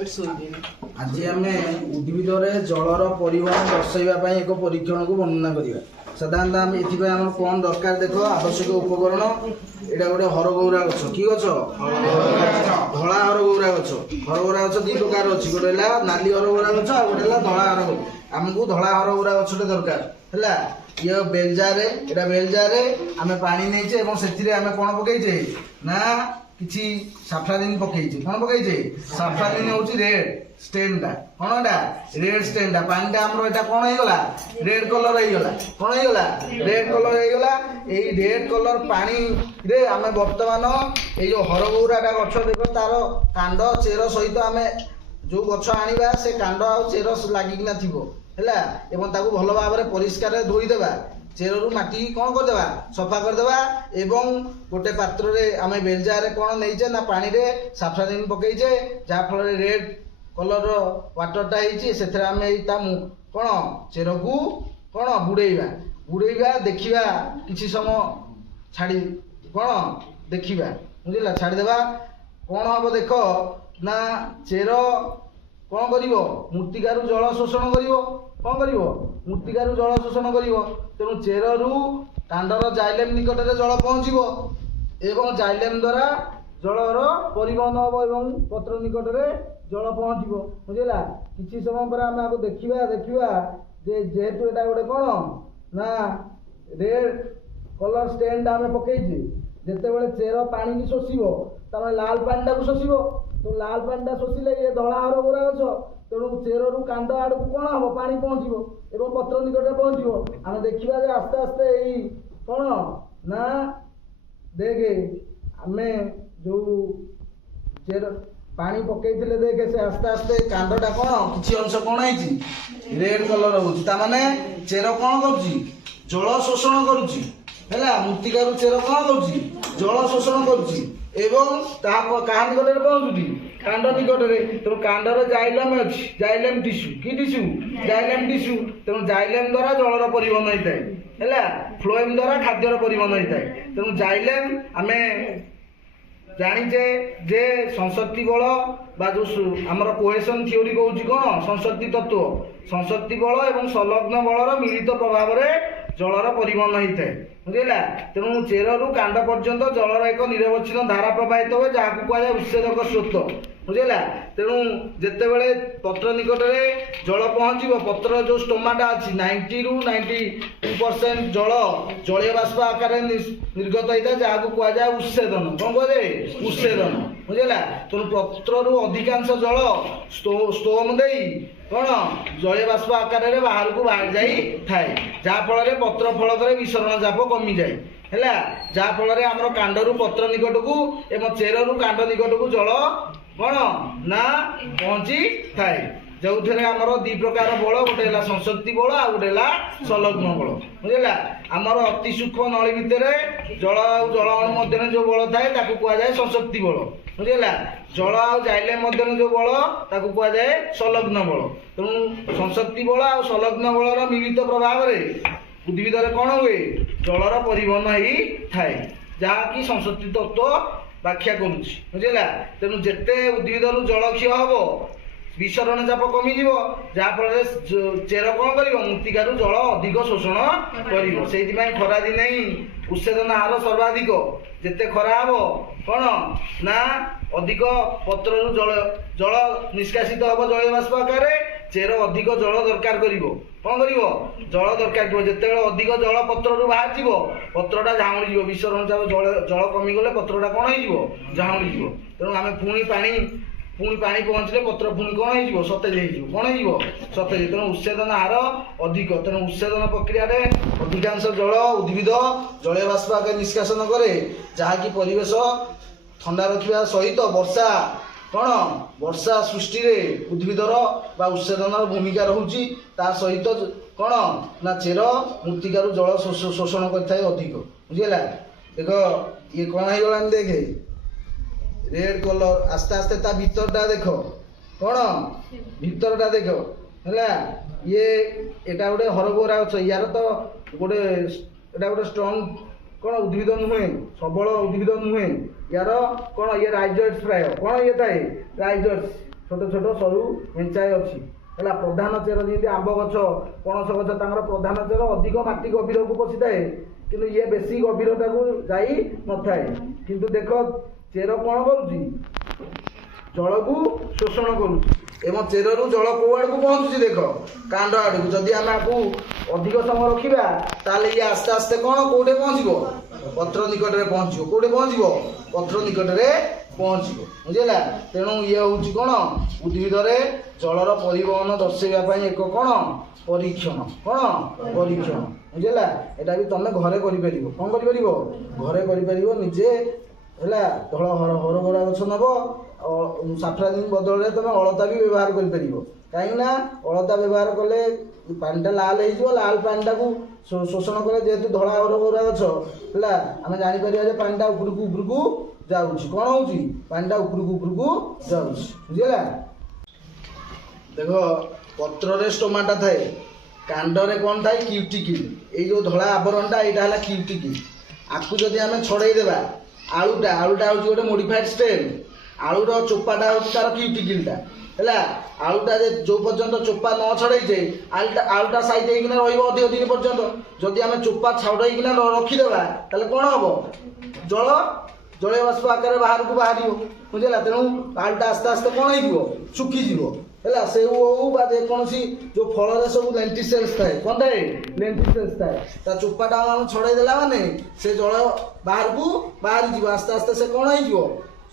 आज आम उद्भिद जलर परिवहन दर्शाइवा एक परीक्षण को वर्णना करवा। साधारणतः आम एम कौन दरकार देख आवश्यक उपकरण एटा गोटे हरगौरा गछ कि गछ धला हरगौरा गछ। हरगौरा गछ दी प्रकार अच्छी गोटे नाली हरगौरा गछ आ गोटे धला हरगौरा। आमको धला हरगौरा गछटे दरकार है। ये बेलजारे एटा बेलजारे आम पानी नहींचे से आम कौन पकईचे ना किसी साफारिन पकईचे। कौन पकईचे साफारिन हूँ रेड स्टेनटा कौन एटा रेड स्टेनटा पानीटा आमर एटा कौन हो गला रेड कलर हो गला। कौन हो गला रेड कलर हो गला। यही रेड कलर पानी रे आम बर्तमान ये जो हरगौराटा गछ देख तार कांड चेर सहित आम जो गछ आनिबा से कांड आ चेर लागिकिना थिबो हैला एवं ताकू भल भाव में परिष्कार धोईदेवा चेरु माटी कौन करदेवा सफा करदेवा एवं गोटे पात्र रे आम बेलजार कौन नहींचे ना पानी रे साफारिन पकईचे जहाँफल रेड कलर वाटरटा होती आम कौन चेर को कौन बुड़ेवा बुड़ेवा देखा किसी समय छाड़ी कौन देखा बुझला छाड़देवा कौन हम देख ना चेर कौन कर मृत्तिकार जल शोषण कर कौन कर मृत्तिकार जल शोषण कर तेणु चेरु कांडर जाइलेम निकट में जल पहुँचो एवं जाइलेम द्वारा जलर परिवहन हम एवं पत्र निकट में जल पहुँचो बुझला। किसी समय पर आम आपको देखा देखा जेहेतु एटा गोटे कौन ना रेड कलर स्टेन आम पकईचे जिते चेर पानी की शोषिब तमें लाल पानी को शोषिब तो लाल पानी शोषिले ये धला हरगौरा गछ तेणु चेरु कांड आड़ को कौन हम पानी पहुँचो एवं पत्र निकट में पहुँचो आम देखा आस्ते आस्ते यही कौन ना देखे आम जो चेर पानी पकईले देखे से आस्ते आस्ते कांडटा कौन किसी अंश कौन है रेड कलर होने चेर कौन कर जल शोषण करुच्ची है मृत्तिकार चेर कौन कर जल शोषण करुच्ची एवं क्या निकट में पहुँचुटी कांड निकट में तेणु कांडर जाइलेम अच्छी जाइलेम टिश्यू कि टिश्यू जाइलेम टिश्यू तेणु जाइलेम द्वारा जलर परिवहन होता है फ्लोएम द्वारा खाद्यर परिवहन होता है। तेणु जाइलेम आम जानीचे जे संशक्ति बल बा जो आमर कोहेसन थ्योरी कौन कौन संशक्ति तत्व संशक्ति बल एवं संलग्न बलर मिलित प्रभाव में जलर परिवहन होता है बुझेगा। तेणु चेरु कांड पर्यंत जलर एक निरवच्छिन्न धारा प्रवाहित हुए जहाँ कहुए उच्छेदक स्रोत बुझेगा। तेणु जिते बड़े पत्र निकट में जल पहुँचो पत्र जो स्टोमाटा अच्छी 90 ରୁ 92% जल जलीय बाष्प आकार निर्गत होता है जहाँ कहुए उच्छेदन। कौन कहुए उच्छेदन बुझेगा। तेणु पत्र रू अधिकांश जल स्टोम दे कौन जलीय बाष्प आकार में बाहर को बाहर जाई थाए जहाँफल पत्र फलक विसरण चाप कमी जाए है जहाँफल आम कांडरू पत्र निकट को एवं चेरु कांड निकट को जल कौन ना पहुँची थाए जो आमर दी प्रकार बल गोटे संशक्ति बल आ गोटे संलग्न बल बुझेगा। आमर अति सूक्ष्म नली भितर जल जल अणु मध्य जो बल थाए कहुए संशक्ति बल बुझेगा। जल आ जाइलेम मध्य जो बल कहुए संलग्न बल। तेणु संशक्ति बल आ संलग्न बलर मिलित प्रभाव में उद्भिद कौन हुए जलर परिवहन हो थाए जहाँकि संशक्ति तत्व व्याख्या करुच्ची बुझेगा। तेणु जिते उद्भिद जल क्षय हम विसरण चाप कमिज जहाँफल चेर कौन कर मृत्तिकार जल अधिक शोषण कर खरा दिन ही उच्छेदन हार सर्वाधिक जिते खरा हम कौन ना अधिक पत्र जल जल निष्कासित हम जलीय बाष्प आकार चेर अधिक जल दरकार कर कौन कर जल दरकार जिते अधिक जल पत्र बाहर पत्रटा झाऊली विसरण चाप जल कमिगले पत्रटा कौन हो झाऊली। तेणु आम पुणी पानी पहुँचले पत्र पुणी कौन हो सतेज कौन हो सतेज। तेणु उच्छेदन हार अधिक तेणु उच्छेदन प्रक्रिया अधिकांश जल उद्भिद जलीय बाष्प आकार निष्कासन करे जहाँकि परिवेश ठंडा रखा सहित वर्षा कौन वर्षा सृष्टि उद्भिदर बा उच्छेदन भूमिका रहुची ता सहित कौन ना चेर मृत्तिकार जल शोषण करथाय अधिक बुझेगा। देख ये कौन हो देखे रेड कलर आस्ते आस्ते ता भीतरटा देख कौन भीतरटा देख है ये एटा गोटे हरगौरा गछ यार तो गोटे एटा गोटे स्ट्रंग कौन उद्भिद नुहे सबल उद्भिद नुहे यार कौन ये राइजर्स प्राय कौन ये थाए राइजर्स छोट छोट सरु हेंचाए अच्छी है प्रधान चेर जमी आंब गछ पणस गछ तांकर प्रधान चेर अधिक माटी गभीर को पशि थाए किंतु ये बेसी गभीरता को जाई न थाए किंतु देख चेर कौन करुच्ची जल को शोषण करुच्ची एवं चेरु जल कौ आड़ को पहुँचुची देख कांड आड़ को जदि आम आपको अधिक समय रखा ताले ये आस्ते आस्ते कौन कौटे पहुँच पत्र निकट में पहुँच कौटे पहुँच पत्र निकट में पहुँच बुझेगा तेणु ये हूँ कौन उद्भिद जलर परिवहन दर्शाइवाई एक कौन परीक्षण कौन परीक्षण बुझेगा यहाँ भी तुम घरे कौन घरे निजे है धल हरगरा गछ नब साफ्रादिन बदल तुम अलता भी व्यवहार कर कहीं अलता व्यवहार कले पानीटा लाल हो लाल पानीटा को शोषण कले जेहेतु धला हरगरा गछ है आम जापर पानीटा उपरकू उपरकू जाऊँगी कौन हो पानीटा उपरकू उपरकू जाऊँगी बुझेगा देख पत्र स्टोमाटा थाए कांडरे कौन थाए क्यूटिकिल ये जो धला आवरणटा यहाँ है क्यूटिकिल आपको जदि आम छड़ेदेवा आलूटा हूँ गोटे मोडिफाइड स्टेम आलूर चोपाटा हूँ तार क्यूटिकिलटा है आलूटा जो पर्यंत चोपा न छड़े आलूटा साइज होना रधिक दिन पर्यंत जदि आम चोपा छड़ेकिना रखीदेवा ताले कौन हम जल जलीय बाष्प आकार बाहर को बाहर बुझेगा तेणु आलूटा आस्ते आस्ते कौन हो सुखीज है से हूँ जेकोसी जो फल सब लेंटिसेल्स थाए कौन थाए लेंटिसेल्स थाए चोपाटा आम छड़ेदेला माने से जल बाहर को बाहरी जीव आस्ते आस्ते से कौन हो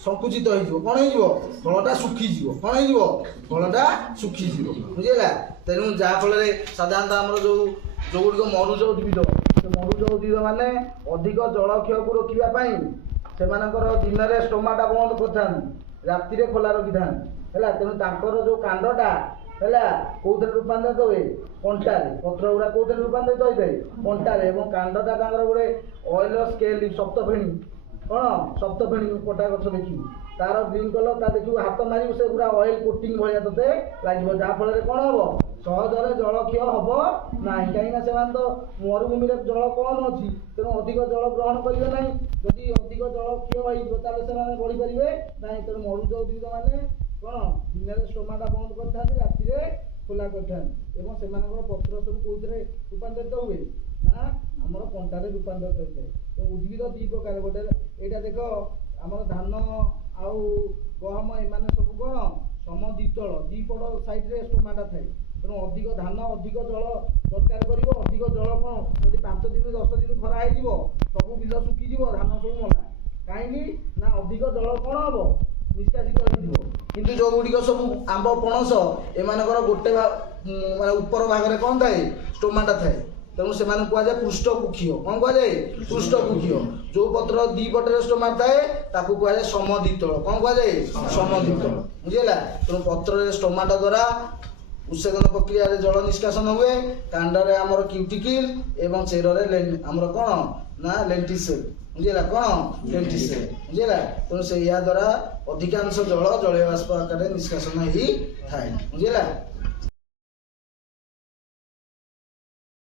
संकुचित हो कौन हो फलटा सुखीज कौन हो फलटा सुखीज बुझेगा तेणु जहाँफल साधारणतः आम जो गुड़िक मरुज उद्भिद से मरुज उद्भिद मैंने अधिक जलक्षय को रोकवाई से दिन में स्टोमाटा बंद कर राति खोला रखी था है तेणु जो कांडटा है कौन रूपांतरित हुए कंटार पत्र गुड़ा कौन रूपांतरित होता है कंटार और कांडटा गोटे ऑयल स्केल सप्तफेणी कौन सप्तफेणी कटा गछ देखी तार ग्रीन कलर देखिए हाथ मार से पूरा ऑयल कोटिंग भाया ते लगे जहाँफल कौन हम सहजरे जलक्षय हम ना कहीं से तो मरुभूमि जल कम अच्छी तेणु अधिक जल ग्रहण करेंगे ना जदि अधिक जलक्षय होते बढ़ी पारे ना तेणु मरुज उद्भिद मैंने कौन दिन में स्टोमाटा बंद करते राति खोला करते पत्र सब कौन रूपांतरित हुए ना आमर कंटारे रूपांतरित होता है तो उद्भिद दी प्रकार गोटे यहाँ देख आम धान आउ गहम एमाने सब कौन समद्वितल दीपट साइड्रे स्टोमाटा थाए तेणु अधिक धान अधिक जल दरकार कर अधिक जल कौन जब 5 दिन 10 दिन खरा हो सब बिल सुखीज धान सब मला कहीं ना अधिक जल कौन हम निष्कासित किंतु जो गुड़िक सब आंब पणस एम गोटे माने ऊपर भाग में कौन थाए स्टोमाटा थाए तेणु से कहुए पृष्ठकुक्षीय कौन कहुए पृष्ठकुक्षीय जो पत्र दी पटे स्टोमाटा थाए ताकू कहुए समद्वितल कौन कहुए समद्वितल बुझेगा तेणु पत्र स्टोमाटा द्वारा उत्सेदन प्रक्रिया जल निष्कासन हुए कांडरे आमर क्यूटिकिल एवं चेरे आमर कौन ना लेंटिसेल बुझेगा कौन लेंटिसेल बुझेगा तेणु से या द्वारा अधिकांश जल जलीय बाष्प आकार निष्कासन ही थाए बुझेगा।